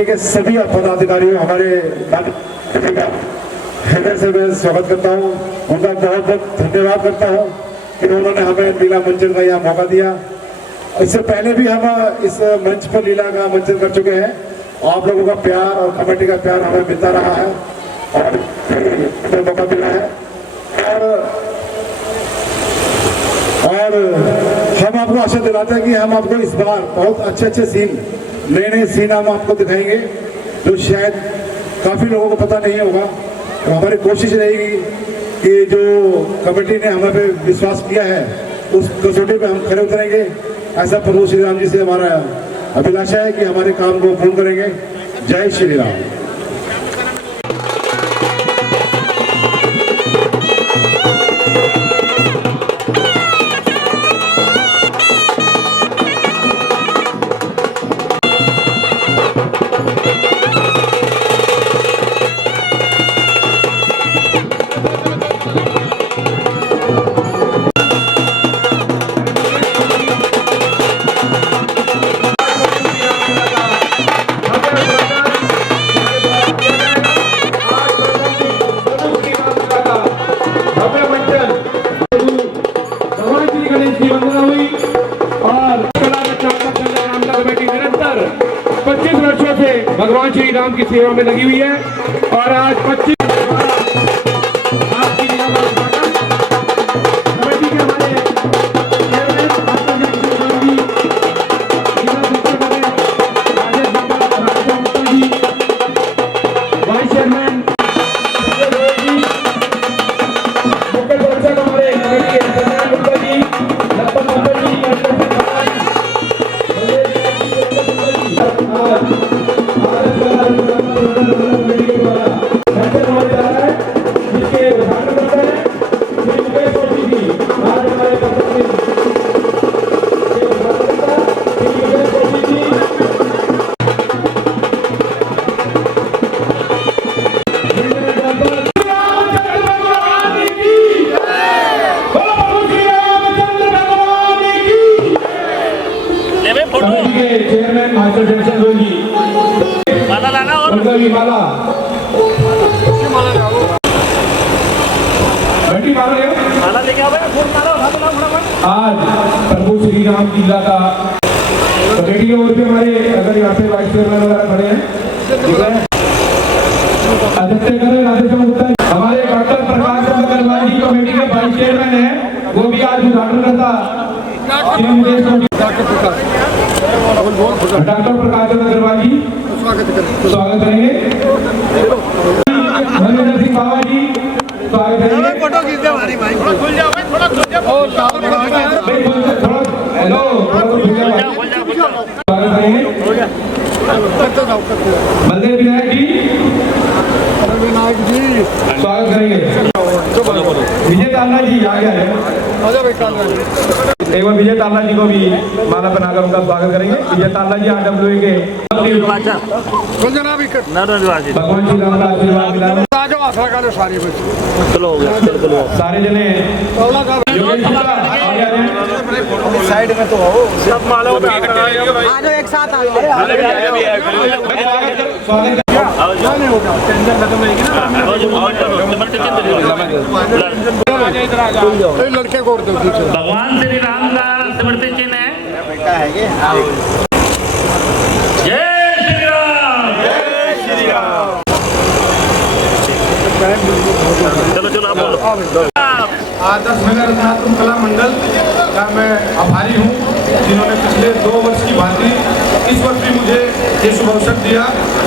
Committee के सभी पदाधिकारियों हमारे हृदय से मैं स्वागत करता हूँ, उनका बहुत बहुत धन्यवाद करता हूँ कि उन्होंने हमें लीला मंचन का यहाँ मौका दिया। इससे पहले भी हम इस मंच पर लीला का मंचन कर चुके हैं। आप लोगों का प्यार और कमेटी का प्यार हमें मिलता रहा है और मौका मिला है और हम आपको आशा दिलाते हैं कि हम आपको इस बार बहुत अच्छे सीन, नए सीन हम आपको दिखाएंगे जो शायद काफ़ी लोगों को पता नहीं होगा। तो हमारी कोशिश रहेगी कि जो कमेटी ने हमें पे विश्वास किया है उस कसौटी पे हम खड़े उतरेंगे। ऐसा प्रभु श्री राम जी से हमारा अभिलाषा है कि हमारे काम को पूर्ण करेंगे। जय श्री राम। भगवान श्री राम की सेवा में लगी हुई है और आज 25 आपकी कमेटी के हमारे वाइस चेयरमैन मुख्य दर्शक हमारे कमेटी के Satyanarayan Gupta ji, Lakhpat Gupta ji, chairman master junction रोजी माला लाना और माला घंटी माला लेके आओ आज प्रभु श्री राम की लीला का कमेटी की ओर से हमारे अगर यहाँ पे वाइस चेयरमैन वगैरह खड़े हैं अध्यक्ष करें राधेश्याम गुप्ता हमारे डॉक्टर प्रकाश चंद्र अग्रवाल जी कमेटी के वाइस चेयरमैन है, वो भी आज उद्घाटन करता डॉक्टर प्रकाश चंद्र अग्रवाल जी स्वागत करेंगे। मनोज सिंह बाबा जी स्वागत करेंगे। फोटो खींच दे हमारी भाई, थोड़ा खुल जाओ भाई, थोड़ा खुल जाओ। हेलो स्वागत करेंगे। बलदेव विनायक जी स्वागत करेंगे। विजय तालना जी आ गया है, एक बार विजय तालना जी को भी माला पहनाकर उनका स्वागत करेंगे। विजय तालना जी RWA के भगवान श्री राम का आशीर्वाद मिला सारे जने साइड में तो हो सब माला एक साथ आ लड़के को भगवान श्री राम का समर्पित चिन्ह है बेटा है ये। जय श्री राम, जय श्री राम। चलो चलो आप बोलो। आदर्श नगर छात्र कला मंडल का मैं आभारी हूँ जिन्होंने पिछले 2 वर्ष की भांति इस वर्ष भी मुझे ये शुभ अवसर दिया।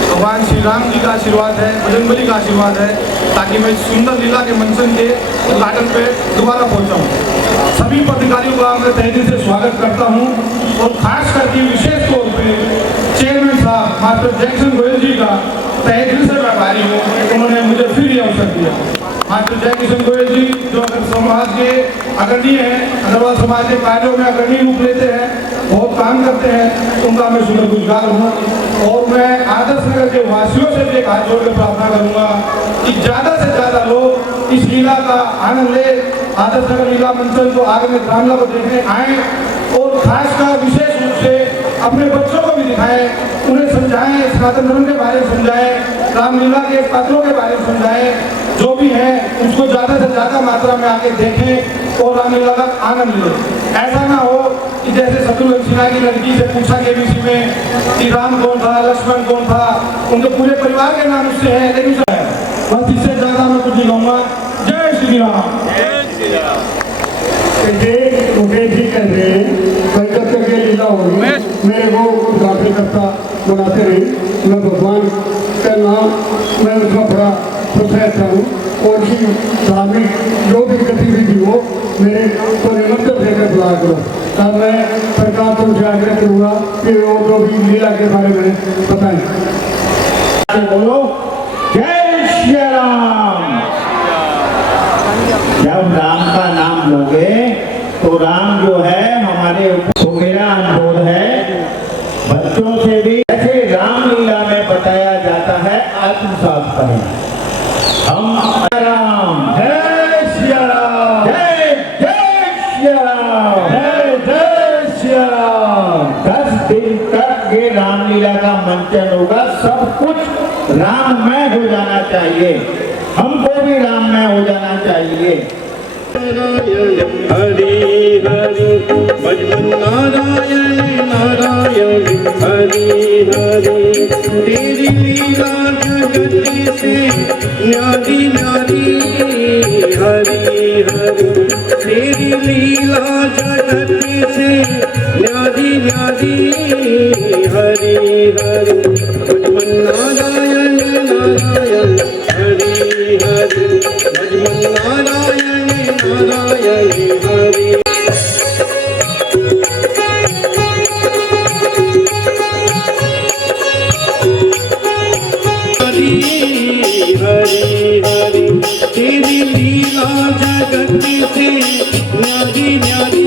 भगवान श्री राम जी का आशीर्वाद है, बजरंगबली का आशीर्वाद है ताकि मैं सुंदर लीला के मंचन के उद्घाटन पे दोबारा पहुंचाऊं। सभी पदाधिकारियों का मैं तहे दिल से स्वागत करता हूं और खास करके विशेष तौर पे चेयरमैन साहब मास्टर जैक्सन गोयल जी का तहे दिल से मैं आभारी हूँ, उन्होंने मुझे फिर ये अवसर दिया। मास्टर जयकिशन गोयल जी जो समाज के अग्रणी हैं, अग्रवाल समाज के कार्यों में अग्रणी रूप लेते हैं, बहुत काम करते हैं, उनका मैं शुक्रगुजार हूँ। और मैं आदर्श नगर के वासियों से भी एक हाथ जोड़ कर प्रार्थना करूँगा कि ज़्यादा से ज़्यादा लोग इस लीला का आनंद ले, आदर्श नगर लीला मंचन को आगे में रामला को देखने आए और खासकर विशेष रूप से अपने बच्चों को भी दिखाएं, उन्हें समझाएं, सनातन धर्म के बारे में समझाएं, रामलीला के पात्रों के बारे में समझाएं। जो भी है उसको ज़्यादा से ज़्यादा मात्रा में आके देखें और रामलीला का आनंद लें। ऐसा ना हो कि जैसे शत्रुघ्न सिन्हा की लड़की से पूछा केबीसी में कि राम कौन था, लक्ष्मण कौन था, उनके पूरे परिवार के नाम उससे है, लेकिन बस इससे ज़्यादा मैं कुछ नहीं कहूँगा। जय श्री राम। मुकेश जी कह रहे हैं जब तक ये लीला होगी मेरे को दाखिल करता बनाते रहे, मैं भगवान का नाम मैं उसका बड़ा खुश रहता हूँ और इसी धार्मिक जो भी गतिविधि हो मेरे को निमंत्रण देकर बुला करो। तब मैं सरकार तुमसे आग्रह करूँगा कि वो जो भी लीला के बारे में बताएं। बोलो जय श्री राम। जब राम का नाम लोगे तो राम जो है हमारे, तो मेरा अनुरोध है बच्चों से भी ऐसे रामलीला में बताया जाता है, आत्मसात करें। हम राम, जय श्री राम, जय जय श्री राम, जय जय श्री राम। 10 दिन तक ये रामलीला का मंचन होगा। सब कुछ राममय हो जाना चाहिए, हमको भी राममय हो जाना चाहिए। हरि हरि भजन नारायण नारायण हरि हरि। तेरी लीला जगत से न्यारी न्यारी हरि हरि। तेरी लीला जगत से न्यारी न्यारी हरि हरि। भजन नारायण नारायण हरि हरि। भजन नारायण नारायण हरि। हरि हरि हरि। तेरी लीला जगत से न्यारी न्यारी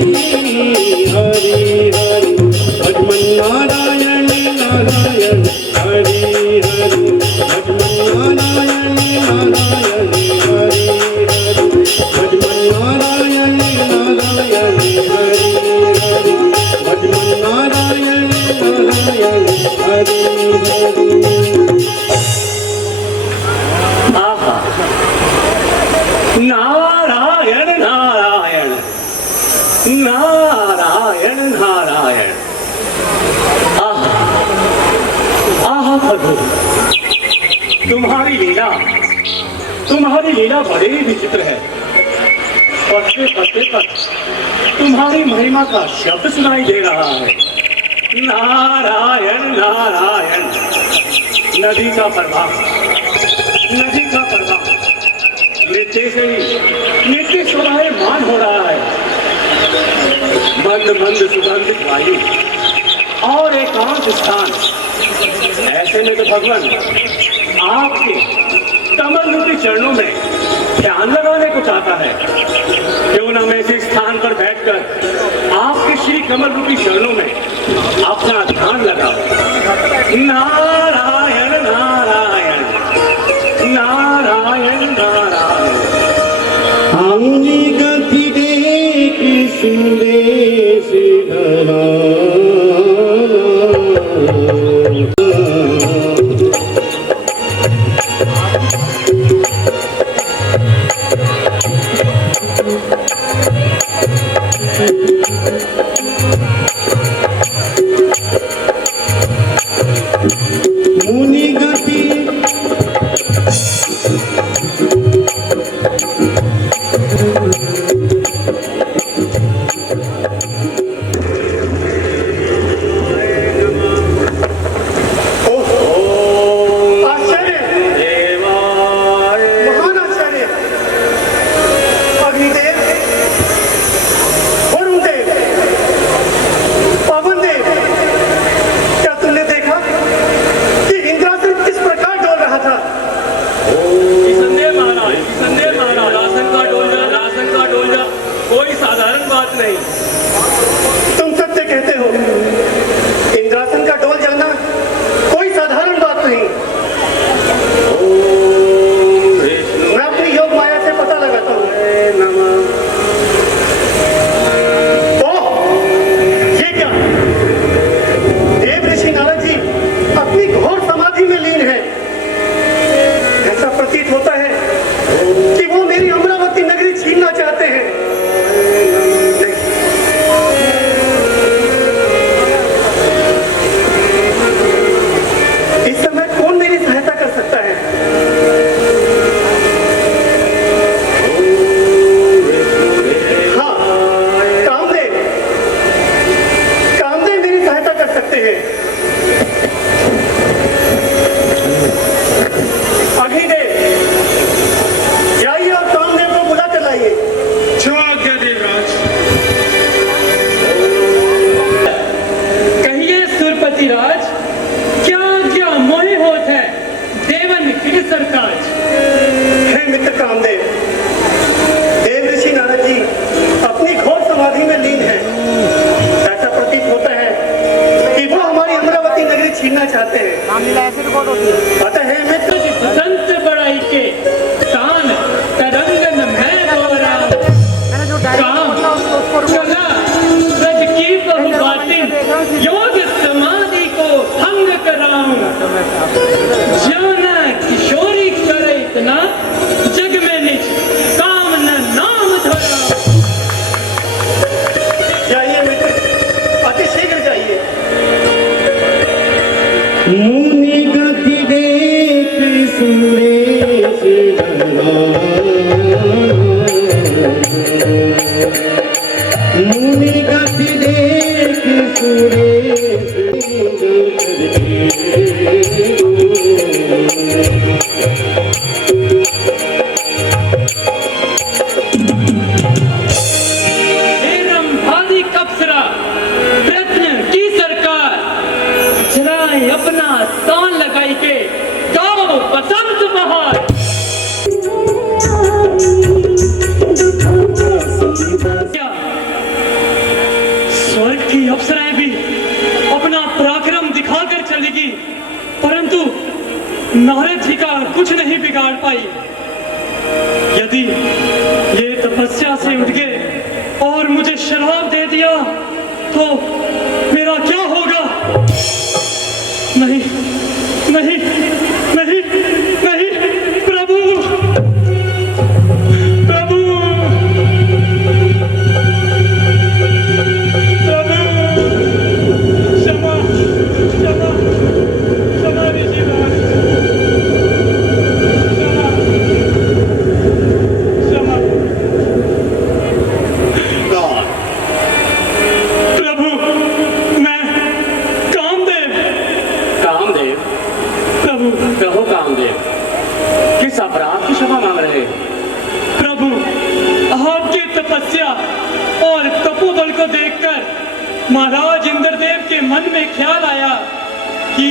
हरि हरि। भजन नारायण नारायण हरि हरि। भजन नारायण नारायण हरि हरि। भजन नारायण नारायण हरि हरि। भजन नारायण नारायण हरि हरि। नारायण नारायण नारायण नारायण। आह प्रभु, तुम्हारी लीला बड़ी ही विचित्र है। पत्ते पत्ते पर तुम्हारी महिमा का शब्द सुनाई दे रहा है। नारायण नारायण। नदी का प्रवाह नित्य से ही नित्य शोभायमान हो रहा है। मंद मंद सुगंधित वायु और एकांत स्थान, ऐसे में तो भगवान आपके कमल रूपी चरणों में ध्यान लगाने को चाहता है। क्यों ना मैं इसी स्थान पर बैठकर आपके श्री कमल रूपी चरणों में अपना ध्यान लगाऊं। नारायण नारायण नारायण नारायण। हमने गति देख सुरेश धरा। मुनि गति महान आचार्य अग्निदेव, मुनि गति देख सुरेश रंभादी कप्सरा प्रत्न की सरकार चलाए अपना तान लगाई के गाओ बसंत बहार। स्वर्ग की अप्सराएं भी अपना पराक्रम दिखाकर चलेगी, परंतु नारद जी का कुछ नहीं बिगाड़ पाई। यदि ये तपस्या से उठ गए और मुझे शराब दे दिया तो मेरा क्या होगा? नहीं नहीं नहीं नहीं, प्रभु प्रभु प्रभु, क्षमा क्षमा क्षमा दीजिए महाराज, क्षमा क्षमा। प्रभु मैं कामदेव। कामदेव? प्रभु कहो कामदेव, किस अपराध की क्षमा मांग रहे हैं? प्रभु आपकी तपस्या और तपोबल को देखकर महाराज इंद्रदेव के मन में ख्याल आया कि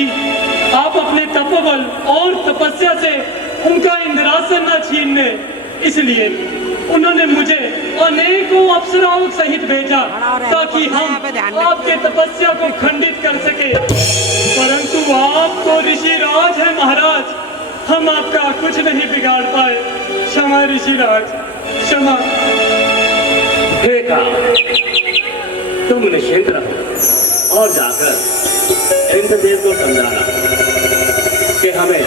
आप अपने तपोबल और तपस्या से उनका इंद्रासन न छीन ले, इसलिए उन्होंने मुझे अनेकों अप्सराओं सहित भेजा ताकि हम आपके तपस्या को खंडित कर सके। परंतु आप तो ऋषि राज है महाराज, हम आपका कुछ नहीं बिगाड़ पाए। क्षमा ऋषि राज, क्षमा। हे काम, तुम निश्चिंत रहो और जाकर इंद्रदेव को समझाना कि हमें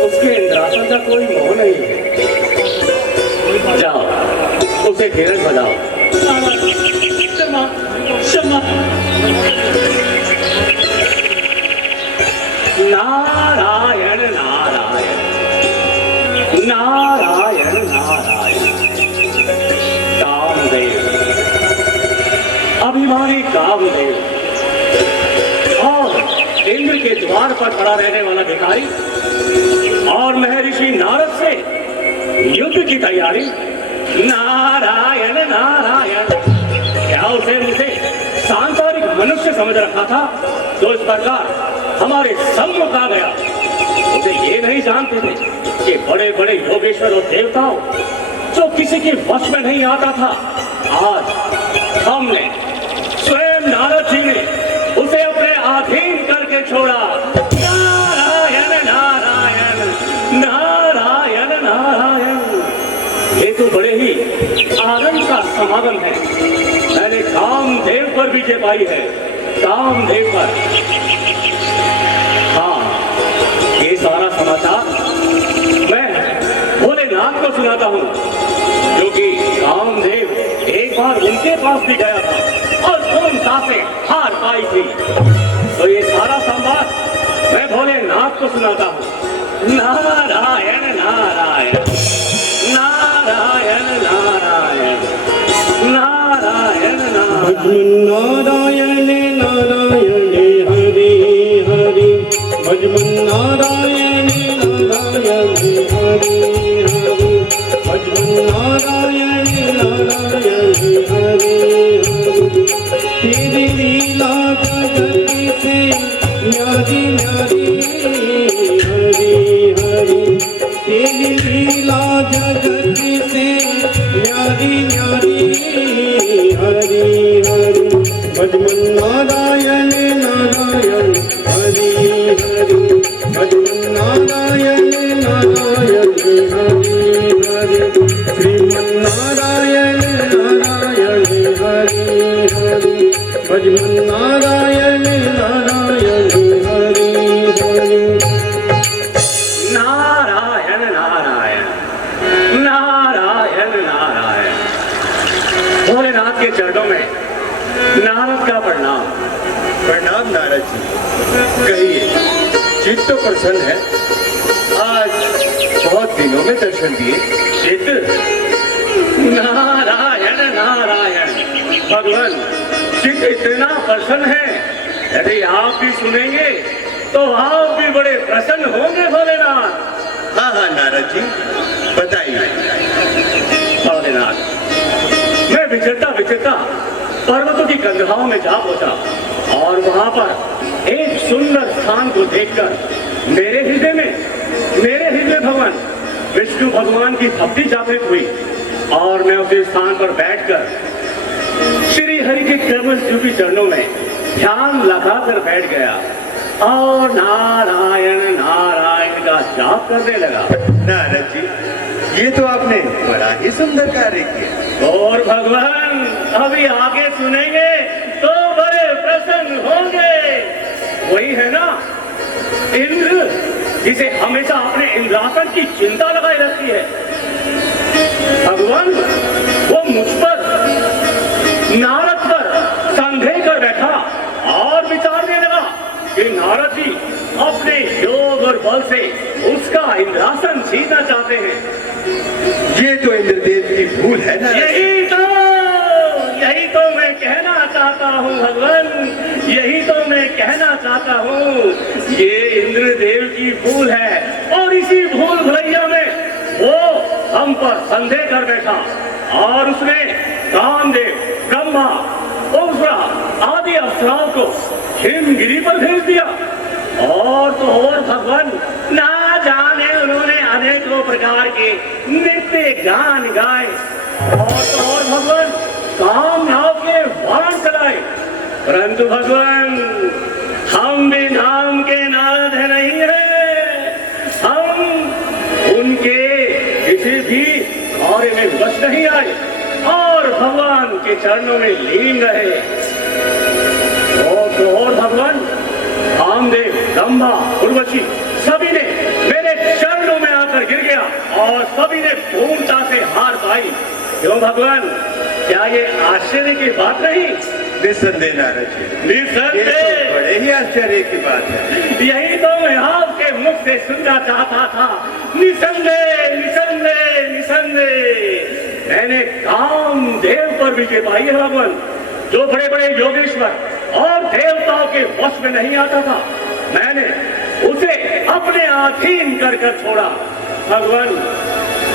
उसके इंद्रासन का कोई मोह नहीं है। जाओ उसे धीरज बजाओ। क्षमा क्षमा। नारायण नारायण नारायण नारायण। कामदेव, अभिमानी कामदेव और इंद्र के द्वार पर खड़ा रहने वाला भिखारी और महर्षि नारद से युद्ध की तैयारी। नारायण नारायण। क्या उसे मुझे सांसारिक मनुष्य समझ रखा था तो इस प्रकार हमारे सम्मुख आ गया? उसे ये नहीं जानते थे कि बड़े बड़े योगेश्वर और देवताओं जो किसी के वश में नहीं आता था, आज हमने स्वयं नारद जी ने उसे अपने अधीन करके छोड़ा। नारायण नारायण नारायण नारायण। ये तो बड़े ही आनंद का समागम है। मैंने कामदेव पर विजय पाई है, कामदेव पर। हाँ, ये सारा समाचार मैं भोलेनाथ को सुनाता हूँ, क्योंकि कामदेव एक बार उनके पास भी गया था और पूर्णता से हार पाई थी। तो ये सारा संवाद मैं भोलेनाथ को सुनाता हूँ। नारायण नारायण नारायण नारायण नारायण नारायण नारायण हरे हरे। भजमन नारायण नारायण हरे हरे। भजमन नारायण नारायण हरे हरे। तेरी लीला जगत से न्यारी न्यारी हरे हरे। तेरी लीला जगत से न्यारी न्यारी हरे हरे। भजमन नारायण नारायण हरे हरे। भजमन नारायण नारायण हरे हरे। श्रीमन नारायण नारायण हरे हरे। भजमन नारायण नारायण हरे हरे। नारायण नारायण नारायण नारायण। भोलेनाथ के चरणों में नारद का प्रणाम। प्रणाम नारद जी। कहिए, चित्त तो प्रसन्न है, आज बहुत दिनों में दर्शन दिए। चित्त? भगवान चित्त इतना प्रसन्न है, यदि आप भी सुनेंगे तो आप भी बड़े प्रसन्न होंगे भोलेनाथ। हाँ हाँ नारद जी, बताइए। भोलेनाथ, मैं विचरता विचरता पर्वतों की कंदराओं में जा पहुंचा और वहां पर एक सुंदर स्थान को देखकर मेरे हृदय भगवान विष्णु भगवान की भक्ति जागृत हुई और मैं उस स्थान पर बैठकर श्री हरि के कमल रूपी चरणों में ध्यान लगाकर बैठ गया और नारायण नारायण का जाप करने लगा। नारद जी, ये तो आपने बड़ा ही सुंदर कार्य किया। और भगवान अभी आगे सुनेंगे तो बड़े प्रसन्न होंगे। वही है ना इंद्र, जिसे हमेशा अपने इंद्रासन की चिंता लगाई रहती है। भगवान वो मुझ पर, नारद पर संदेह कर बैठा और विचारने लगा कि नारद जी अपने योग और बल से उसका इंद्रासन छीनना चाहते हैं। ये तो इंद्रदेव की भूल है ना। यही तो मैं कहना चाहता हूँ भगवान, यही तो मैं कहना चाहता हूँ। ये इंद्रदेव की भूल है और इसी भूल भुलैया में वो हम पर संदेह कर बैठा और उसने कामदेव, ब्रह्मा, उग्रा आदि अप्सराओं को हिमगिरी पर भेज दिया। और तो और भगवान, ना जाने उन्होंने अनेकों प्रकार के नित्य गान गाए और तो और भगवान काम नाव के बाण चलाए, परंतु भगवान हम भी नाम के नारद है नहीं है। हम उनके किसी भी कार्य में वश नहीं आए और भगवान के चरणों में लीन रहे। और तो और भगवान कामदेव, ब्रह्मा, उर्वशी सभी ने मेरे चरणों में आकर गिर गया और सभी ने पूर्णता से हार पाई। क्यों भगवान, क्या ये आश्चर्य की बात नहीं? निसंदेह नारद जी, ये तो बड़े ही आश्चर्य की बात है। यही तो मैं आपके मुख से सुनना चाहता था। निसंदेह निसंदेह निसंदेह मैंने कामदेव पर विजय पाई है भगवान, जो बड़े बड़े योगेश्वर और देवताओं के वश में नहीं आता था। मैंने उसे अपने अधीन कर कर छोड़ा। भगवान,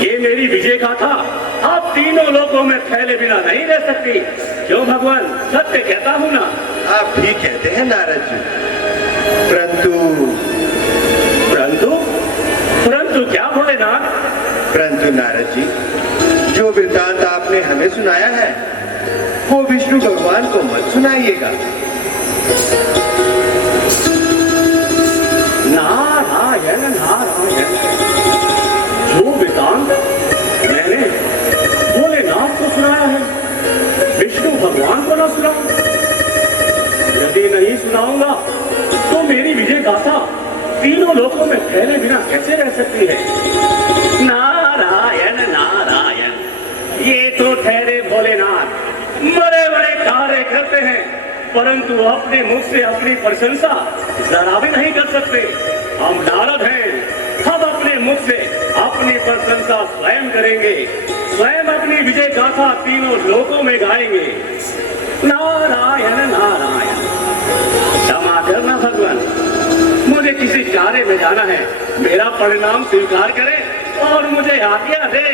ये मेरी विजय गाथा आप तीनों लोकों में फैले बिना नहीं रह सकती। क्यों भगवान, सत्य कहता हूँ ना। आप ठीक कहते हैं नारद जी, परंतु परंतु परंतु क्या भोलेनाथ? परंतु नारद जी, जो वृत्तांत आपने हमें सुनाया है वो विष्णु भगवान को मत सुनाइएगा। नारायण नारायण, जो वृत्तांत मैंने भोलेनाथ को सुनाया है, विष्णु भगवान को ना सुनाऊं? यदि नहीं सुनाऊंगा तो मेरी विजय गाथा तीनों लोकों में फैले बिना कैसे रह सकती है? नारायण नारायण, ये तो ठहरे भोलेनाथ बड़े बड़े कार्य करते हैं, परंतु अपने मुख से अपनी प्रशंसा जरा भी नहीं कर सकते। हम नारद हैं, हम अपने मुख से अपनी प्रशंसा स्वयं करेंगे, स्वयं अपनी विजय गाथा तीनों लोकों में गाएंगे। नारायण नारायण, क्षमा करना भगवान, मुझे किसी कार्य में जाना है, मेरा परिणाम स्वीकार करें और मुझे आज्ञा दे।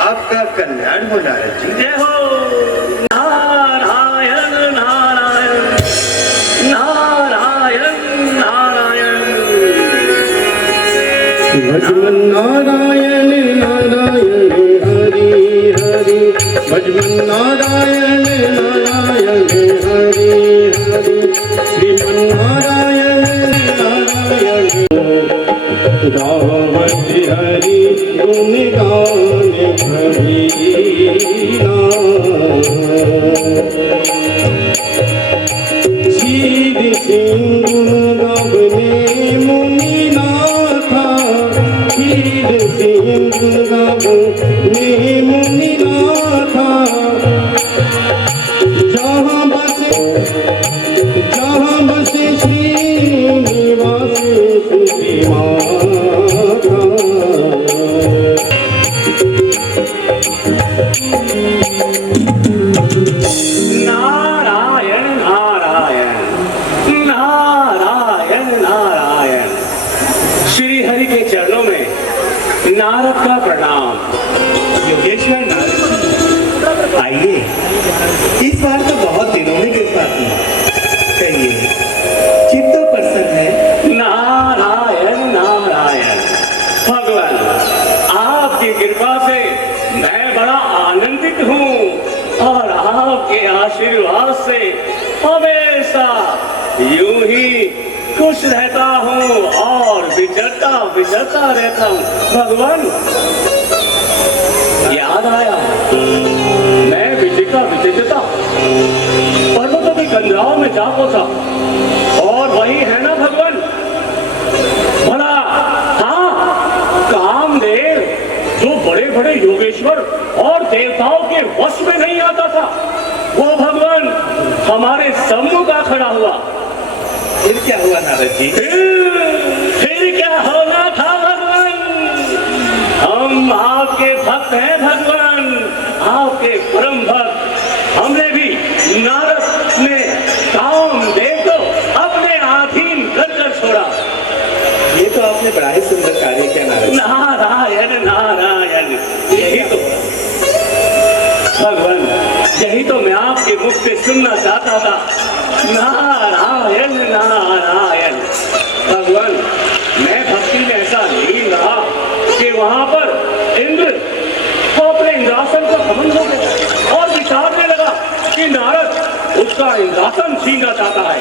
आपका कल्याण हो नारद जी। जय हो। नारायण नारायण नारायण नारायण, भजमन नारायण नारायण हरि हरि, भजमन नारायण नारायण हरि हरि, श्रीमन नारायण नारायण गावत हरि गुण गान हरिना। सीध सिंधु गगने मुनि नाथा, सीध सिंधु गगने मुनि नाथा, जहाँ बसे श्रीनिवास सुखी माता। ना आइए, इस बार तो बहुत दिनों में कृपा की। कहिए, चित्त तो प्रसन्न है। नारायण नारायण भगवान, आपकी कृपा से मैं बड़ा आनंदित हूँ और आपके आशीर्वाद से हमेशा यूं ही खुश रहता हूँ और विचरता रहता हूँ। भगवान, याद आया, मैं विचित्रता पर्वतों की कंदराओं में जा पहुंचा और वही है ना भगवान, भला हाँ, कामदेव जो बड़े बड़े योगेश्वर और देवताओं के वश में नहीं आता था, वो भगवान हमारे सम्मुख आ खड़ा हुआ। फिर क्या हुआ नारद जी? फिर क्या होना था भगवान? हम आपके भक्त हैं भगवान, आपके परम भक्त। हमने भी नारद ने कामदेव को अपने अधीन कर छोड़ा। ये तो आपने बड़ा ही सुंदर कार्य किया नारद जी। नारायण नारायण, यही तो भगवान, यही तो मैं आपके मुख से सुनना चाहता था। नारायण नारायण भगवान, मैं भक्ति में ऐसा लीन रहा कि वहां पर इंद्र को अपने इंद्रासन को भ्रमण हो गया और विचारने लगा कि नारद उसका इंद्रासन छीनना चाहता है।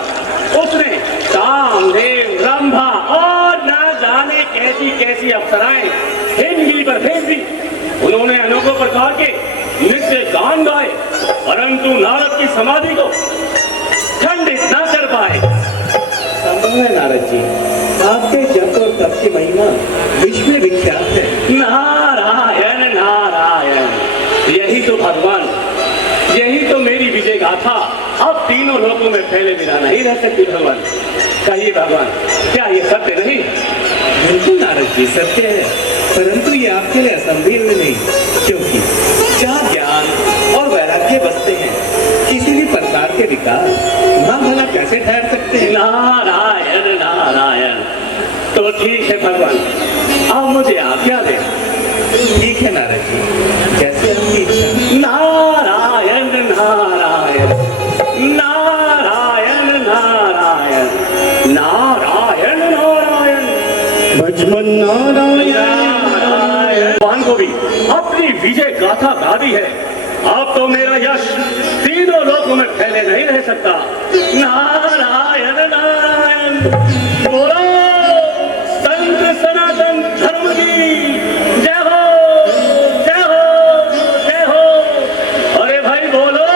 उसने कामदेव, ब्रह्मा और ना जाने कैसी कैसी अप्सराएं हिमगिरी पर भेज दी। उन्होंने अनोखों प्रकार के नृत्य गान गाए, परंतु नारद की समाधि को खंडित न कर पाए। संभव है नारद जी, आपके जप और तप की महिमा विश्व में विख्यात है। नारायण नारायण, यही तो भगवान, यही तो मेरी विजय गाथा अब तीनों लोकों में फैले बिना नहीं रह सकती। भगवान, कहिए भगवान, क्या ये सत्य नहीं? बिल्कुल नारद जी, सत्य है, परंतु ये आपके लिए असंभव नहीं, क्योंकि जहाँ ज्ञान और वैराग्य बसते हैं, किसी भी प्रकार के विकार वहाँ भला कैसे ठहर सकते हैं? नारायण नारायण, तो ठीक है भगवान, अब मुझे आज्ञा दे। ठीक है नारद जी, जैसे आपकी इच्छा। नारायण नारायण नारायण नारायण नारायण नारायण बचपन नारायण भगवान को भी अपनी विजय गाथा गा दी है। अब तो मेरा यश तीनों लोकों में फैले नहीं रह सकता। नारायण नारायण, बोलो संत सनातन धर्म की जय हो, जय हो, जय हो। अरे भाई बोलो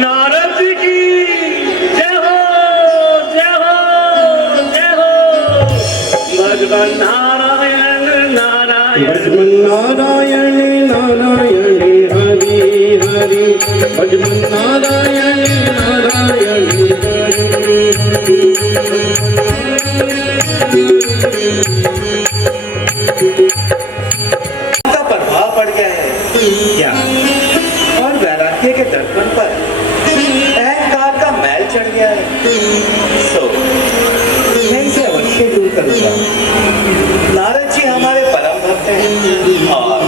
नारद जी की जय हो, जय हो, जय हो। भगवान नारायण नारायण, बचपन नारायण नारायण हरि हरि, बचपन नारायण नारायण का प्रभाव पड़ गया है ज्ञान और वैराग्य के दर्पण पर अहंकार का मैल चढ़ गया है। सो मैं इसे अवश्य दूर करूंगा। नारद जी हमारे परम भक्त हैं और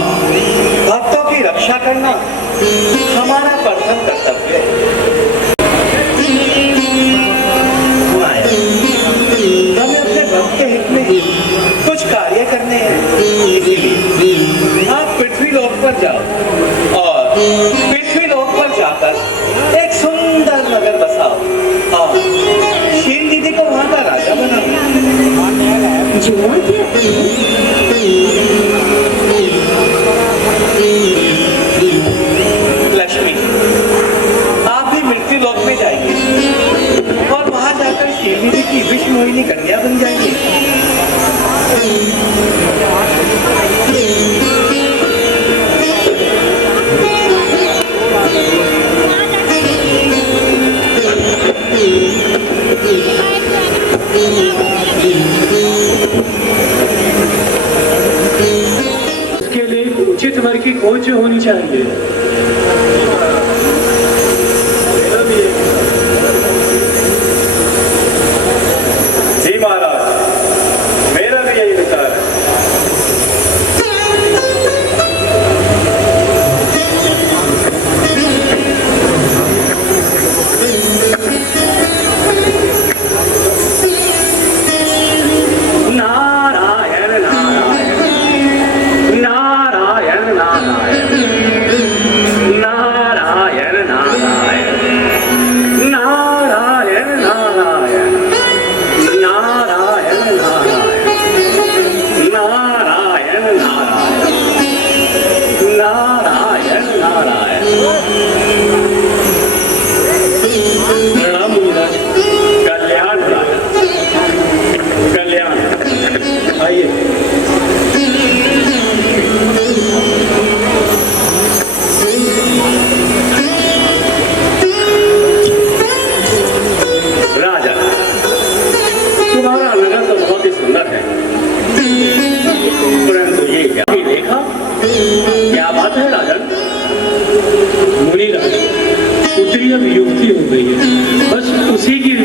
भक्तों की रक्षा करना हमारा प्रथम कर्तव्य है। माया, हमें अपने भक्त के हित में कुछ कार्य करने हैं, इसीलिए आप पृथ्वी लोक पर जाओ और पृथ्वी लोक पर जाकर एक सुंदर नगर बसाओ और शील दीदी को वहां का राजा बनाओ। लक्ष्मी, आप भी मृत्यु लोक में जाएंगे और वहां जाकर शील दीदी की विश्व मोहिनी कन्या बन जाएंगी। उसके लिए उचित वर्ग की खोज होनी चाहिए। जी महाराज, मेरा भी यही विचार है।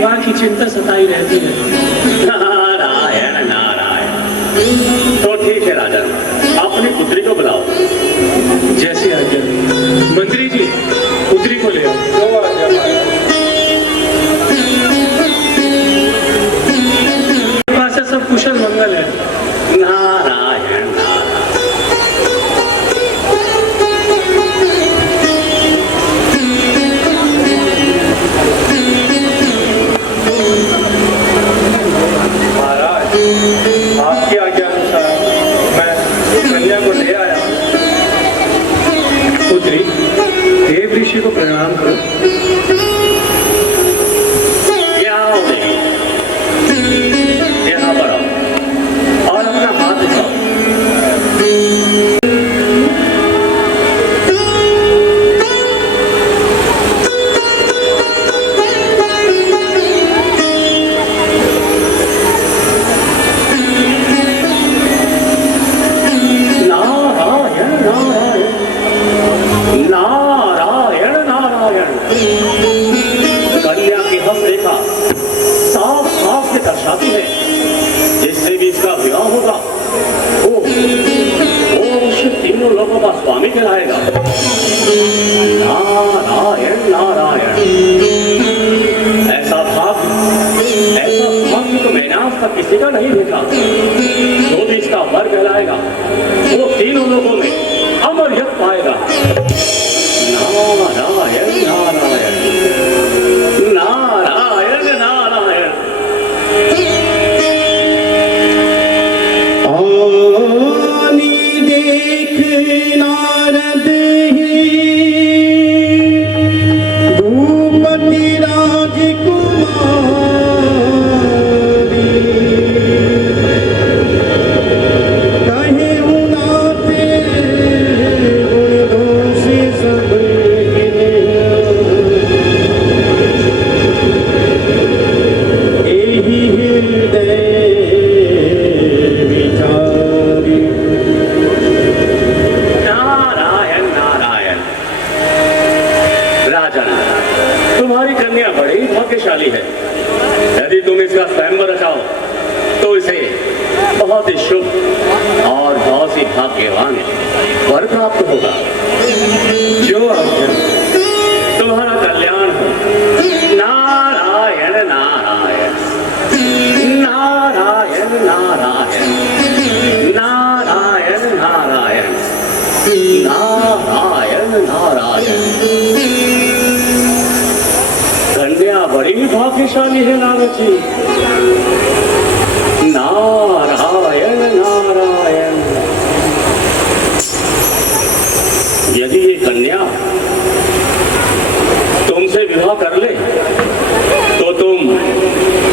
विवाह की चिंता सताई रहती है। नारायण नारायण। तो ठीक है राजन, अपनी पुत्री को बुलाओ। जैसी आज्ञा। मंत्री जी, पुत्री को ले आओ। पास से सब कुशल मंगल है। नारायण नारायण। महाराज, आपकी आज्ञा अनुसार मैं कन्या को ले आया। पुत्री, देव ऋषि को प्रणाम करो। क्या हो गई? यहाँ पर आओ और अपना हाथ दिखाओ। नारायण नारायण नारायण नारायण। कन्या की हस्तरेखा साफ साफ से दर्शाती है जिससे भी इसका विवाह होगा वो तीनों लोगों का स्वामी कहलाएगा। नारायण नारायण। ऐसा भाग्य तो मैंने आज तक किसी का नहीं देखा। जो भी इसका वर कहलाएगा वो तीनों लोगों में अमर यश पाएगा। नारायण नारायण नारायण नारायण। आनी देख नारद ही भूपति राजकुमारी, कहे उनाते गुण दोष सब एहि हृदय विचारी। नारायण नारायण। राजन, तुम्हारी कन्या बड़ी भाग्यशाली है। यदि तुम इसका स्वयंवर रचाओ तो इसे बहुत ही शुभ और बहुत ही भाग्यवान वर प्राप्त होगा। जो आज्ञा। तुम्हारा कल्याण हो। नारायण नारायण नारायण नारायण नारायण नारायण नारायण नारायण। कन्या बड़ी भाग्यशाली है नारद जी। नारायण नारायण। यदि ये कन्या तुमसे विवाह कर ले तो तुम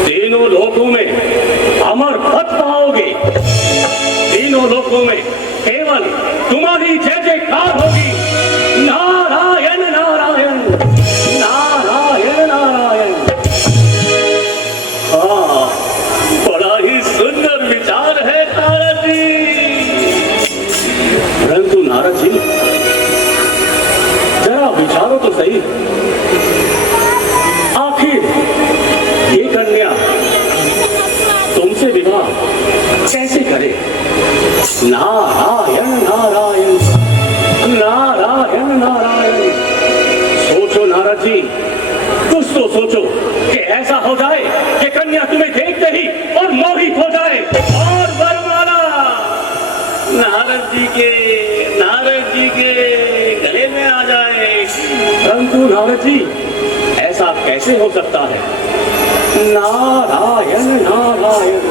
तीनों लोकों में अमर पद पाओगे। तीनों लोकों में केवल तुम्हारी जय जयकार होगी। नारायण नारायण नारायण नारायण। हाँ, बड़ा ही सुंदर विचार है नारद जी। परंतु नारद जी, जरा विचारो तो सही। आखिर ये कन्या तुमसे विवाह कैसे करे? नारायण नारायण नारायण नारायण। सोचो नारद जी, कुछ तो सोचो कि ऐसा हो जाए कि कन्या तुम्हें देखते ही और मोहित हो जाए और वरमाला नारद जी के गले में आ जाए। परंतु नारद जी, ऐसा कैसे हो सकता है? नारायण नारायण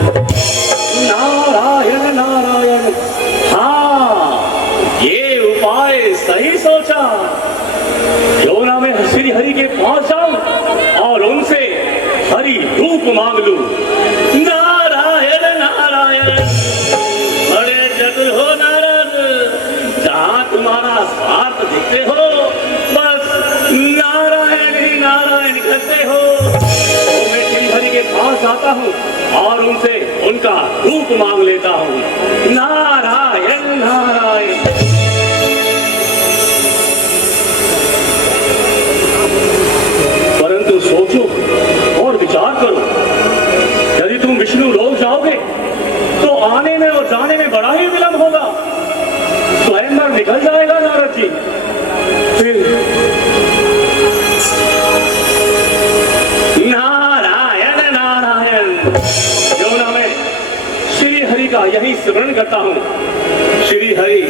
नारायण नारायण। हाँ, ये उपाय सही सोचा। क्यों ना मैं श्री हरि के पास जाऊं और उनसे हरि रूप मांग लूं। नारायण नारायण। बड़े चतुर हो नारद, जहां तुम्हारा स्वार्थ दिखते हो बस नारायण ही नारायण करते हो। तो मैं श्री हरि के पास जाता हूँ और उनसे उनका रूप मांग लेता हूँ। नारायण नारायण। परंतु सोचो और विचार यही स्मरण करता हूँ। श्री हरि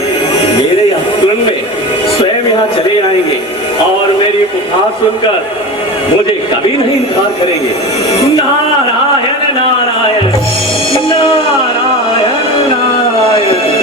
मेरे आंदोलन में स्वयं यहाँ चले आएंगे और मेरी पुकार सुनकर मुझे कभी नहीं इनकार करेंगे। नारायण नारायण नारायण नारायण।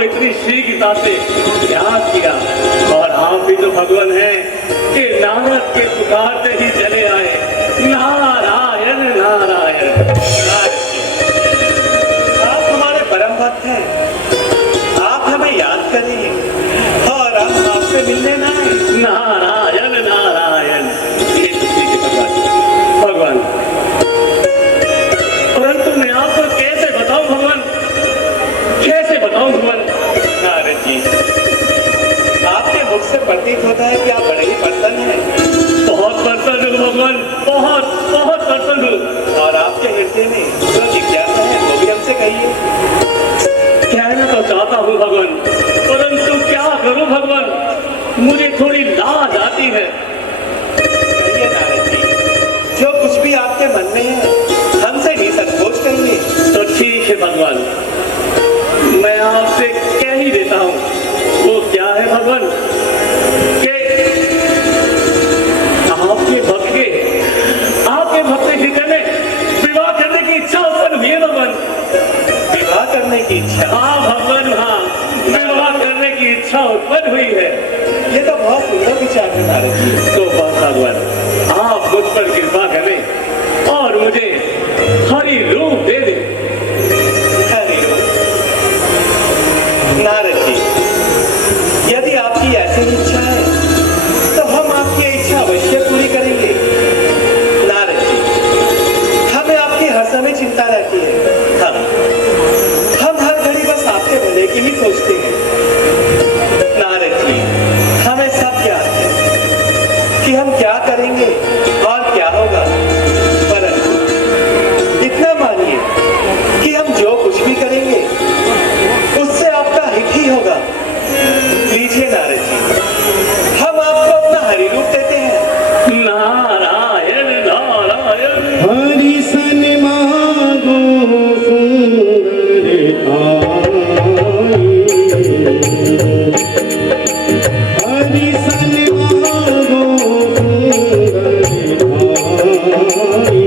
इतनी शीघ्रता से याद किया और आप भी तो भगवान हैं कि नारद के पुकारते ही चले आए। नारायण नारायण। आप हमारे परम भक्त हैं, आप हमें याद करिए और हम आपसे मिलने ना आए। नारायण नारायण। ये तो ठीक है भगवान, परंतु मैं आपको कैसे बताऊं भगवान, कैसे बताऊं भगवान। नारद जी, आपके मुख से प्रतीत होता है कि आप बड़े ही प्रसन्न हैं। बहुत प्रसन्न हूँ भगवान, बहुत बहुत प्रसन्न हूँ। और आपके हृदय में जो जिज्ञासा है वो भी हमसे कहिए। कहना तो चाहता हूँ भगवान, परंतु क्या करूँ भगवान, मुझे थोड़ी लाज आती है। कहिए नारद जी, जो कुछ भी आपके मन में है हमसे निसंकोच कहिए। तो ठीक है भगवान, मैं आपसे कह ही देता हूँ। वो क्या है भगवान कि आपके भक्त हृदय में विवाह करने की इच्छा उत्पन्न हुई है भगवान। विवाह करने की इच्छा? हाँ भगवान, हाँ, विवाह करने की इच्छा उत्पन्न हुई है। ये तो बहुत सुंदर विचार है नारद जी। तो बस भगवान, आप मुझ पर कृपा करें और मुझे हरि रूप दे दें। हरि रूप? नारद जी, यदि आपकी ऐसी इच्छा है तो हम आपकी इच्छा अवश्य पूरी करेंगे। नारद जी, हमें आपकी हर समय चिंता रहती है। हम हर घड़ी बस आपके भले की ही सोचते हैं। नारद जी, हमें सब ज्ञात है कि हम क्या करेंगे और क्या होगा, परंतु इतना मानिए कि हम जो कुछ भी करेंगे उससे आपका हित ही होगा। लीजिए नारद जी, हम आपको अपना हरि रूप देते हैं। नारायण नारायण। हरि सन मागो सुंदर आई, हरि सन मागो सुंदर आई,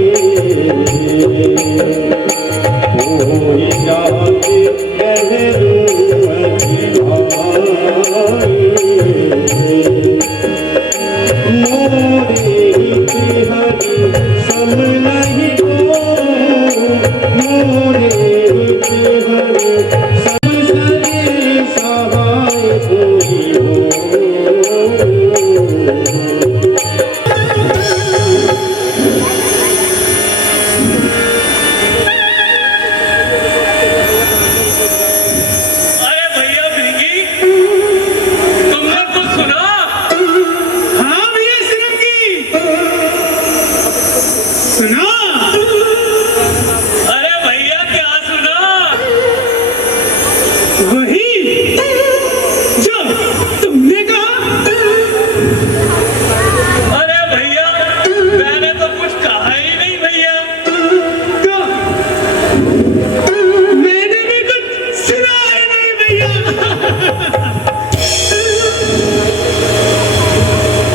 कोई जाके कह दूं भाई, मोरे हित हरि सब नहीं को, मोरे हित हरि सब सरे सहाय कोई हो। अरे भैया भिंगी, तुमने कुछ सुना? हाँ भैया सिरंगी, सुना? अरे भैया क्या सुना? वही जो तुमने कहा। अरे भैया, मैंने तो कुछ कहा ही नहीं भैया। क्या? मैंने भी कुछ सुना ही नहीं भैया।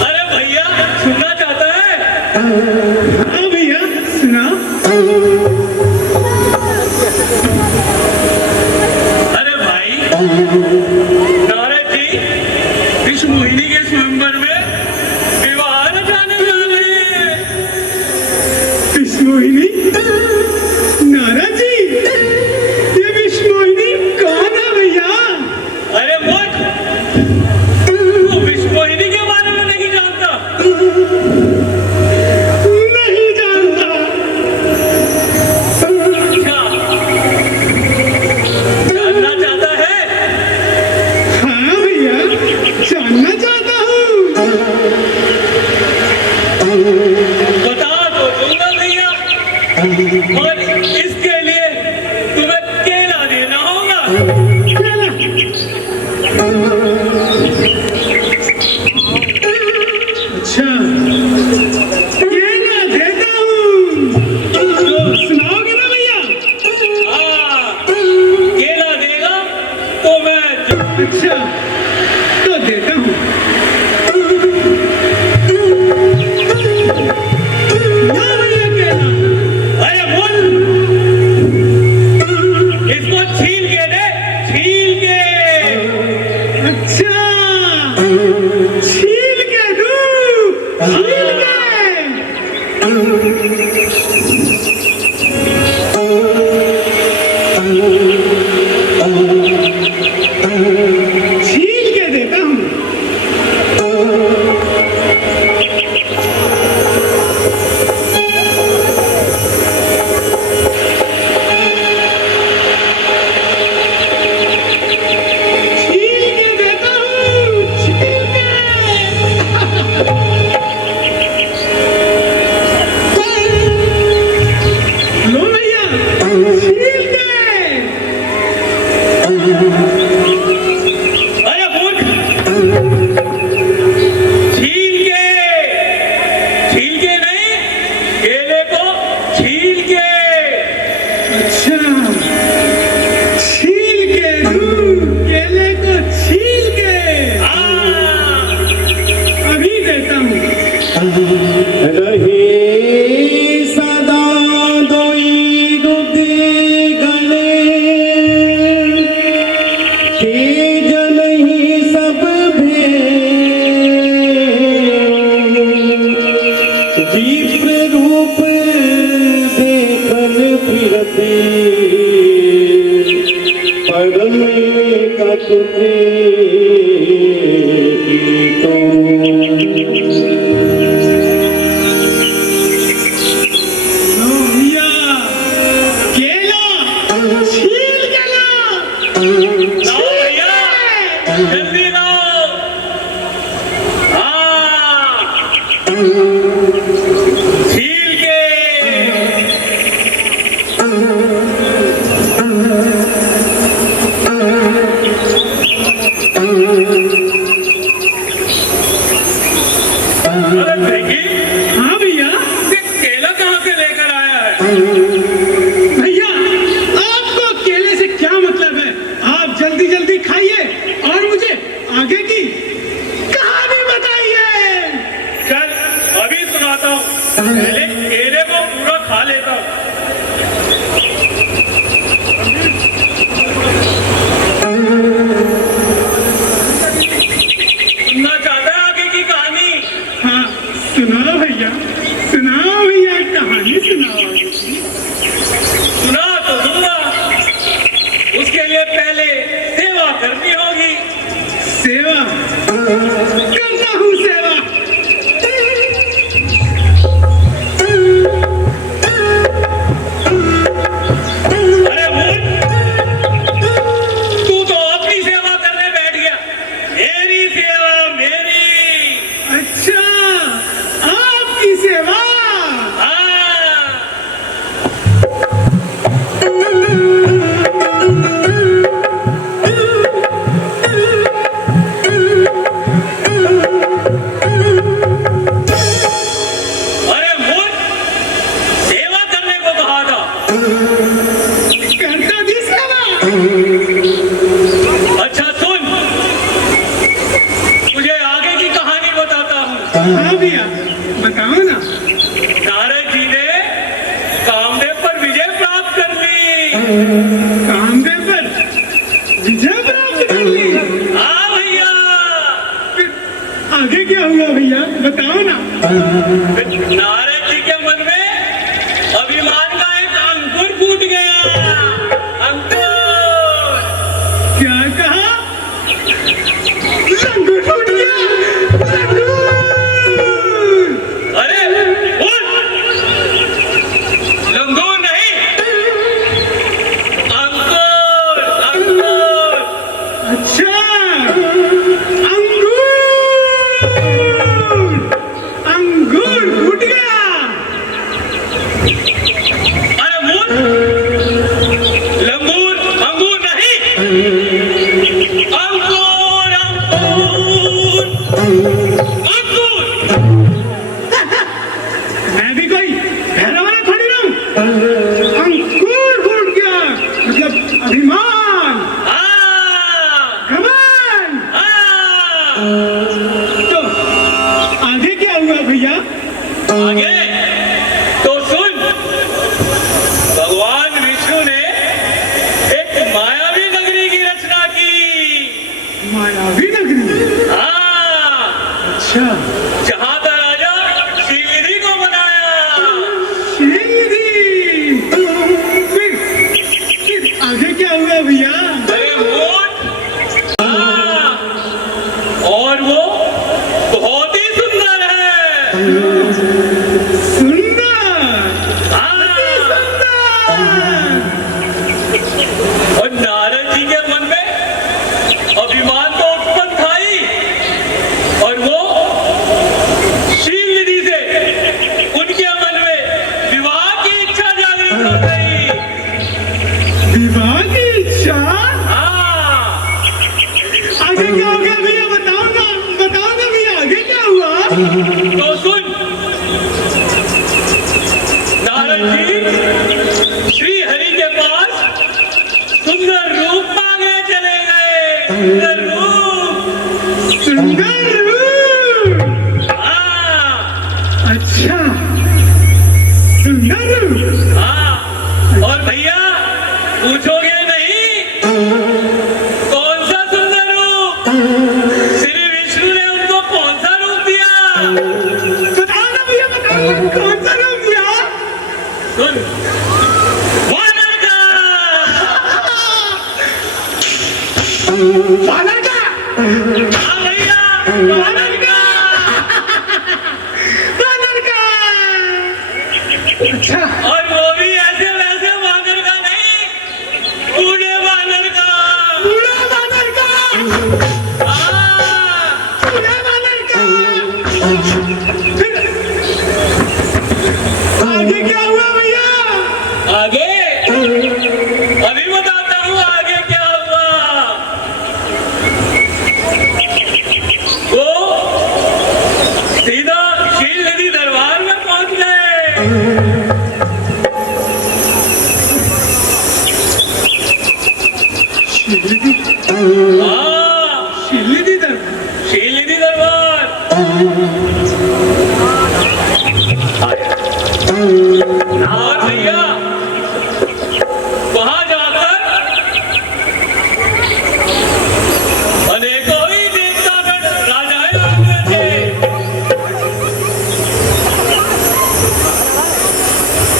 अरे भैया, सुनना चाहता है? हाँ भैया। नारद जी इस मोहिनी के स्वयंवर में विवाह रचाने वाले हैं। विष्णुहिनी नारद जी, ये विष्णुहिनी कौन है भैया? अरे मूर्ख, तू विष्णुहिनी के बारे में नहीं जानता? नहीं जानता। अच्छा, जानना चाहता है? हाँ भैया, जानना चाहता हूँ। बता तो दूंगा भैया, और इसके लिए तुम्हें केला देना होगा। केला? अच्छा, केला देता हूँ तो सुनाओगे ना भैया? हाँ, केला देगा तो मैं अच्छा, तो देता हूँ। ना भैया केला। अरे बोल, इसको छील के दे, छील के। अच्छा, छील के दूँ, छील के। छील के देता हूँ। छील के देता हूँ, छील के। लो भैया, छील के। अरे मूर्ख, छील के नहीं, केले को छील के। अच्छा, छील के दूँ, केले को छील के। हाँ, अभी देता हूँ। रहे सदा दोई रुदि गले, तेज नहीं सब विप्र रूप देखन फिरते, परम का तुझे तो लो भैया, केला, छील के ला। लाओ भैया, जल्दी लाओ। हाँ, छील के। अरे देखिए, हाँ भैया। ये केला कहाँ से लेकर आया है? भैया, आपको केले से क्या मतलब है? आप जल्दी जल्दी खाइए और मुझे आगे की कहानी बताइए। चल, अभी सुनाता हूँ। पहले केले को पूरा खा लेता हूँ। सुनना चाहता है आगे की कहानी? हाँ, सुनाओ भैया, सुनाओ भैया, कहानी सुनाओ आगे की। सुना तो दूंगा, उसके लिए पहले सेवा करनी होगी। सेवा करता हूँ, सेवा। अरे मूर्ख, तू तो अपनी सेवा करने बैठ गया। मेरी सेवा, मेरी। अच्छा, आपकी सेवा। हाँ, अरे मूर्ख, सेवा करने को कहा था। करता भी सेवा। अच्छा सुन, तुझे आगे की कहानी बताता हूँ। हाँ भैया, बताओ ना। नारद जी ने कामदेव पर विजय प्राप्त कर ली। कामदेव पर विजय प्राप्त आगे क्या हुआ भैया बताओ ना। नारद जी के मन में अभिमान का एक अंकुर फूट गया। अंकुर। क्या कहा? अंकुर फूट गया। अरे बोल, लंगूर नहीं, अंकुर। अंकुर। अच्छा अंगूर। अंगूर फूट गया। अरे मूर्ख, लंगूर अंगूर नहीं, अंकुर। अंकुर। अंकुर। मैं भी कोई पहलवान थोड़ी ना हूं। अंकुर फूट गया मतलब अभिमान, घमंड। तो आगे क्या हुआ भैया? आगे तो सुन, भगवान विष्णु ने एक मायावी नगरी की रचना की। मायावी नगरी। हाँ, अच्छा जहाँ का राजा श्रीनिधि को बनाया। श्रीनिधि। फिर आगे क्या हुआ भैया? अरे मूर्ख। हाँ, और वो बहुत ही सुंदर है। सुंदर। हाँ, सुंदर। और नारद जी के मन में अभिमान तो उत्पन्न था ही, और वो श्रीनिधि से उनके मन में विवाह की इच्छा जागृत हो गई। विवाह की इच्छा। हाँ, आगे क्या हो गया भैया बताओ ना भैया आगे क्या हुआ? तो सुन, नारद जी श्री हरि के पास सुंदर रूप मांगने चले गए। सुंदर रूप। सुंदर रूप। हाँ। अच्छा सुंदर रूप। हाँ, और भैया पूछोगे नहीं कौन सा सुंदर रूप? श्री विष्णु ने उनको कौन सा रूप दिया? बताओ ना भैया बताओ ना कौन सा रूप दिया? सुन, वानर का। वानर का। हाँ भैया, वानर का। वानर का। अच्छा और वो भी ऐसे वैसे वानर का नहीं, बूढ़े वानर का। बूढ़ा वानर का। हाँ, बूढ़ा वानर का। फिर आगे क्या हुआ भैया? आगे अभी बताता हूँ आगे क्या हुआ। वो सीधा श्रीनिधि दरबार में पहुंच गए। हाँ, श्रीनिधि दरबार। श्रीनिधि दरबार। और भैया वहां जाकर अनेकों ही देवतागण राजाएं आ गए थे।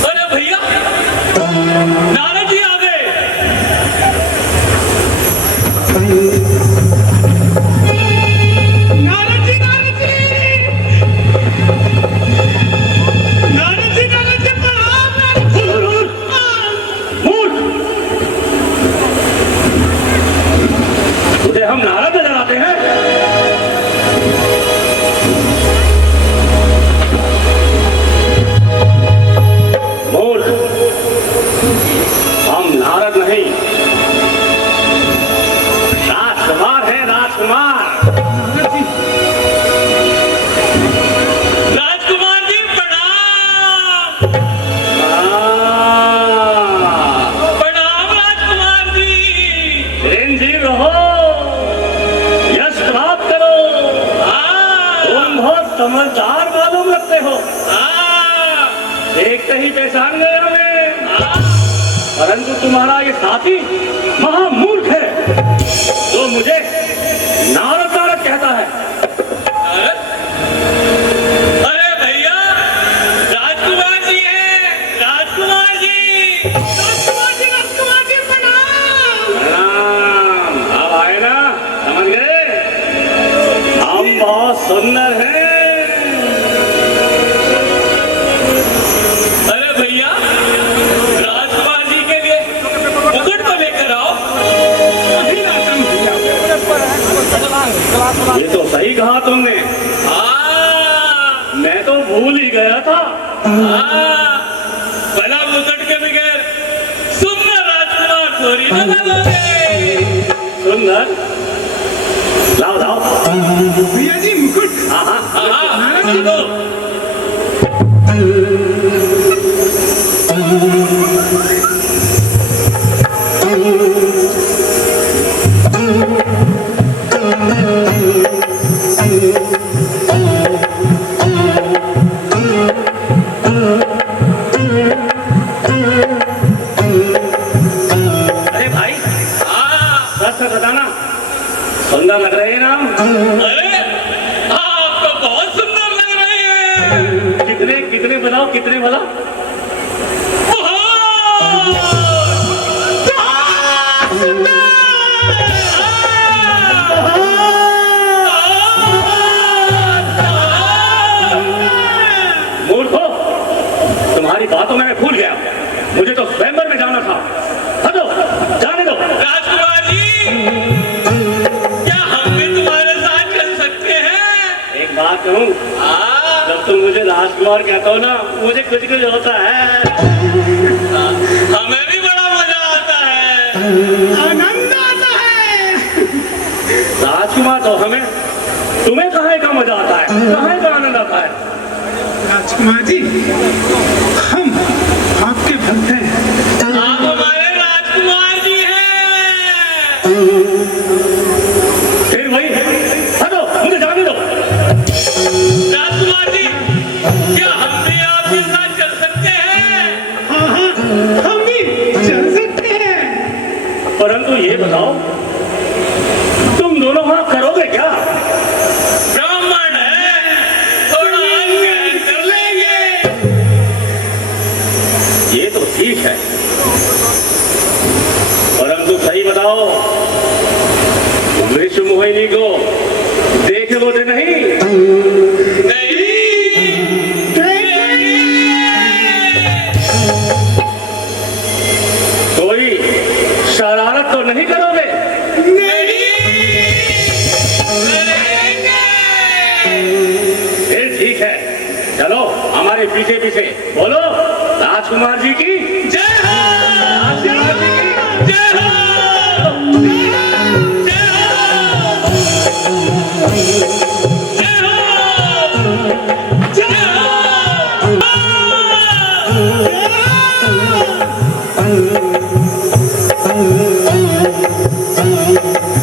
अरे भैया नारद जी आ गए। नारद जी नारद जी नारद जी नारद जी प्रणाम नारद जी। तुझे हम नारद नजर आते हैं? मूर्ख, हम नारद नहीं, राजकुमार हैं, राजकुमार। राजकुमार जी प्रणाम। प्रणाम राजकुमार जी। चिरंजीव रहो, यश प्राप्त करो। तुम बहुत समझदार मालूम लगते हो। देखते ही पहचान गए हमें। परंतु तुम्हारा ये साथी महामूर्ख है, जो मुझे नारद नारद कहता है। नारद? सुंदर है। अरे भैया, राजकुमार जी के लिए मुकुट तो लेकर आओ। ये तो सही कहा तुमने। मैं तो भूल ही गया था। भला मुकुट के बगैर सुंदर राजकुमार थोड़ी न लगोगे। सुंदर, लाओ लाओ। भैया जी मुकुट। हाँ, चलो। अरे भाई, सच सच बताना, सुंदर लग रहे हैं ना? अरे आप तो बहुत सुंदर लग रहे हैं। कितने कितने बताओ, कितने भला? मूर्खो, तुम्हारी बातों में मैं भूल गया। मुझे तो स्वयंवर में जाना था। हटो, जाने दो। राजकुमार जी, क्या हम भी तुम्हारे साथ चल सकते हैं? एक बात कहूँ, जब तुम मुझे राजकुमार कहते हो ना, मुझे कुछ कुछ होता है। हमें भी बड़ा मजा आता है, आनंद आता है। राजकुमार तो हमें, तुम्हें कहाँ का मजा आता है, कहाँ का आनंद आता है? राजकुमार जी, हम आपके भक्त हैं। आप हमारे राजकुमार जी हैं। फिर वही, हटो, मुझे जाने दो। राजकुमार जी, क्या हम भी आपके साथ चल सकते हैं? हम भी चल सकते हैं। परंतु ये बताओ, तुम दोनों वहां करोगे क्या? ब्राह्मण है, थोड़ा आगे कर लेंगे। ये तो ठीक है, परंतु सही बताओ, विश्व मोहिनी को देखे बोले नहीं? कोई शरारत तो नहीं करोगे? फिर ठीक है, चलो हमारे पीछे पीछे। बोलो, राजकुमार जी की जय हो।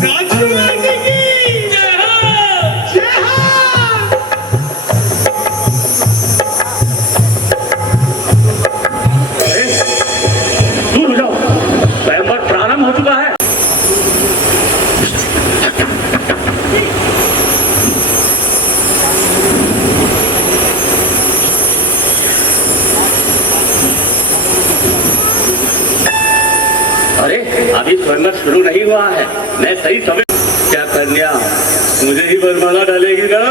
राजकुमार जी की जय हो। दूर हो जाओ, स्वयंवर प्रारंभ हो चुका है। अरे अभी स्वयंवर शुरू नहीं हुआ है, मैं सही समय। क्या कन्या मुझे ही बरमाला डालेगी ना?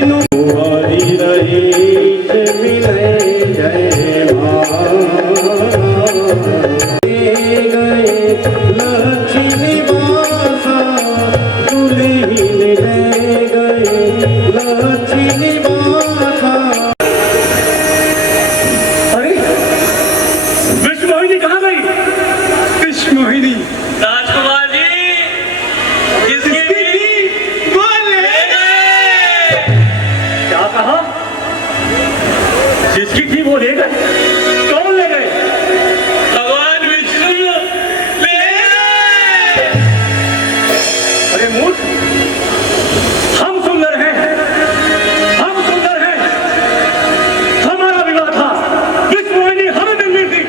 बिनु हरि रहे मिले जय गए लक्ष्मी वासा दुल्हीन ले गए लक्ष्मी वासा। अरे विश्व मोहिनी कहाँ गई? विश्व मोहिनी राजकुमार जी किसकी भी वो ले गए। क्या कहा? जिसकी थी वो ले गए? कौन ले गए? भगवान विष्णु ले गए। अरे मूर्ख, हम सुंदर हैं, हम सुंदर हैं। हमारा विवाह था, विश्व मोहिनी हमें मिलनी थी।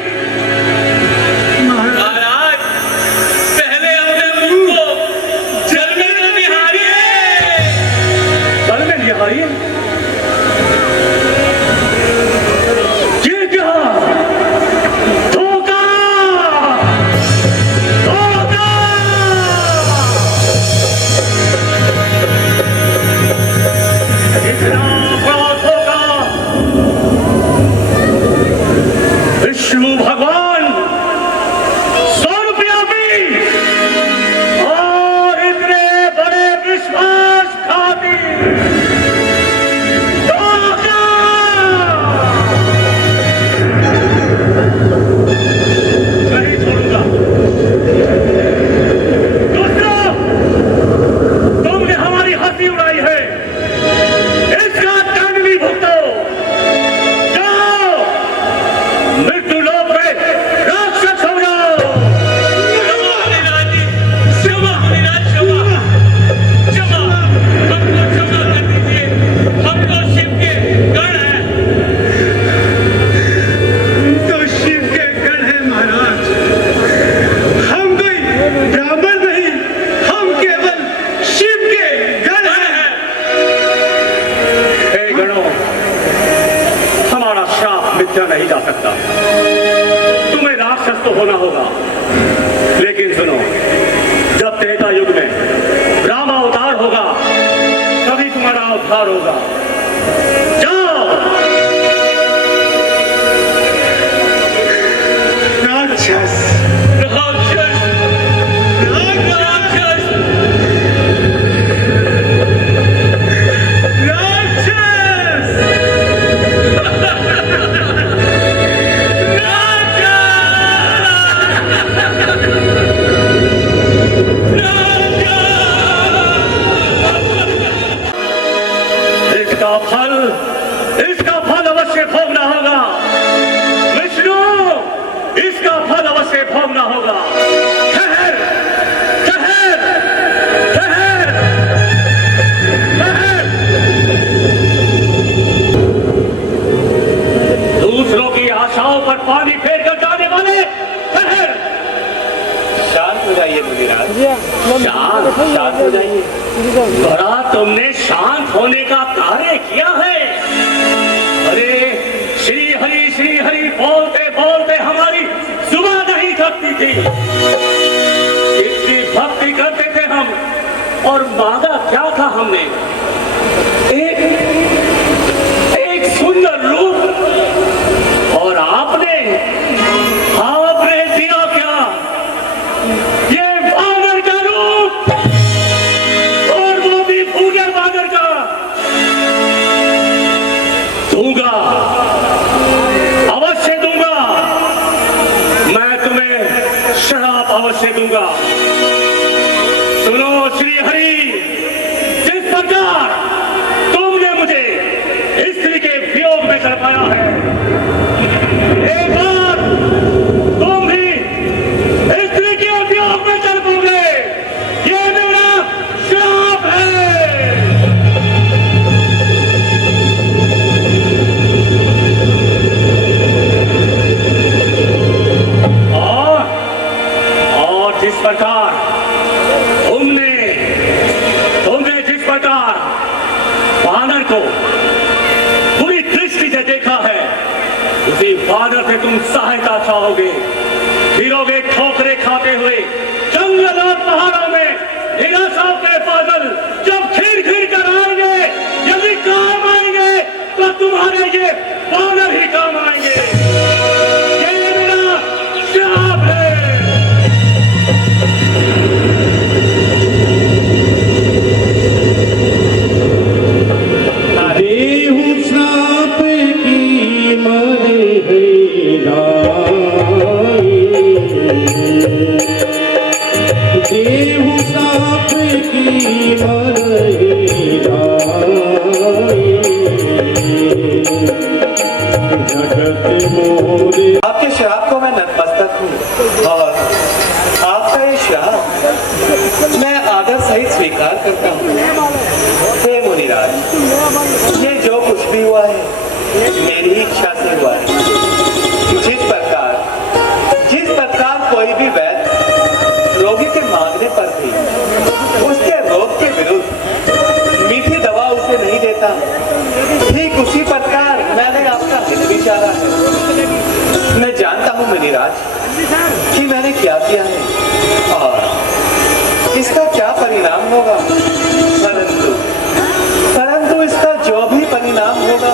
महाराज पहले अपने मुंह को जल में तो निहारिए। कल में निहारिए? ये क्या? धोखा! धोखा! इतना बड़ा धोखा! विष्णु भगवान 100 रुपया भी और इतने बड़े विश्वासघाती धोखा! नहीं छोड़ूंगा। दोस्तों, तुमने हमारी हंसी उड़ाई है, इसका दंड भी भुगतो। जाओ, मृत्यु लोक में राक्षस हो जाओ। क्षमा हरिराज जी, क्षमा हरिराज, क्षमा क्षमा, हमको क्षमा कर दीजिए। हम तो शिव के गण हैं। तो शिव के गण है महाराज। हम कोई ब्राह्मण नहीं, हम केवल शिव के गण हैं। हे गणों, हमारा श्राप मिथ्या नहीं जा सकता। तुम्हें राक्षस तो होना होगा, लेकिन सुनो, जब त्रेता युग में राम अवतार होगा तभी तुम्हारा उद्धार होगा। जाओ। राक्षस राक्षस, राक्षस, राक्षस इसका फल अवश्य भोगना होगा। विष्णु, इसका फल अवश्य भोगना होगा। ठहर, ठहर, ठहर, ठहर। दूसरों की आशाओं पर पानी फेर कर जाने वाले, ठहर। शांत हो जाइए मुनिराज, शांत हो जाइए। बड़ा तुमने शांत होने का कार्य किया है। अरे श्री हरि बोलते बोलते हमारी जुबान नहीं थकती थी। इतनी भक्ति करते थे हम, और मांगा क्या था हमने? एक सुंदर रूप, और आपने दिया क्या? ये बानर का रूप, और वो भी भूखे बानर का। दूंगा, अवश्य दूंगा, मैं तुम्हें शराब अवश्य दूंगा। सुनो श्री हरि, जिस प्रकार तुमने मुझे स्त्री के वियोग में तड़पाया है, एक बार तुम भी स्त्री के वियोग में तड़पोगे। ये मेरा श्राप है। और जिस प्रकार तुमने जिस प्रकार वानर को पूरी दृष्टि से देखा है, उसी वानर से तुम सहायता चाहोगे। फिरोगे ठोकरे खाते हुए जंगल और पहाड़ों में। निराशा के बादल जब खिर खिर कर आएंगे, यदि वक्त तुम्हारे ये वानर ही काम आएंगे। ये मेरा श्राप है। देहु श्राप की मरे है दाई, देहु श्राप की मरे दाई, जगत मोरे। आपके श्राप को मैं नतमस्तक हूँ और आपका ये श्राप मैं आदर सहित स्वीकार करता हूँ। हे मुनिराज, ये जो कुछ भी हुआ है मेरी इच्छा से हुआ है। जिस प्रकार कोई भी वैद्य रोगी के मांगने पर भी उसके रोग के विरुद्ध मीठी दवा उसे नहीं देता, ठीक उसी प्रकार मैंने आपका हित विचारा है। मैं जानता हूँ मुनिराज कि मैंने क्या किया है और इसका क्या परिणाम होगा, परंतु इसका जो भी परिणाम होगा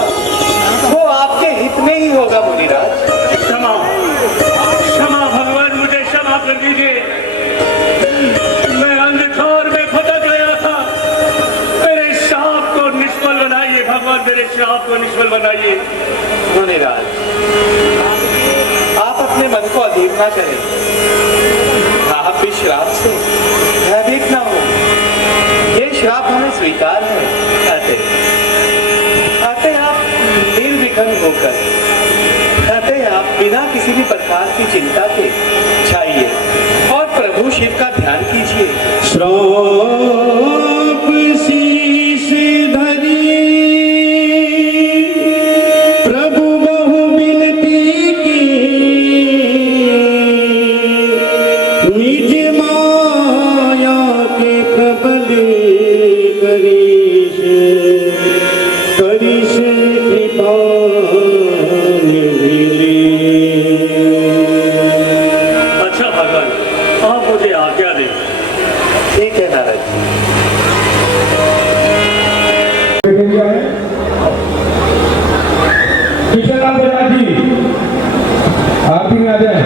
वो आपके हित में ही होगा मुनिराज। क्षमा क्षमा भगवान, मुझे क्षमा कर दीजिए। मैं अंधकार में भटक गया था। मेरे श्राप को निष्फल बनाइए भगवान, मेरे श्राप को निष्फल बनाइए। मुनिराज, आप अपने मन को अधीर ना करें। आप भी श्राप से भयभीत ना हो। ये श्राप हमें स्वीकार है। आते आप निर्विघ्न होकर, आते आप बिना किसी भी प्रकार की चिंता के छाइए और प्रभु शिव का ध्यान कीजिए। श्राप शीश धरी प्रभु बहु विनती की, निज माया के प्रबल करीश कृपा मिली। अच्छा भगवान, आप मुझे आज्ञा दें। ठीक है नारद जी। पीछे जी आरती में आ जाए।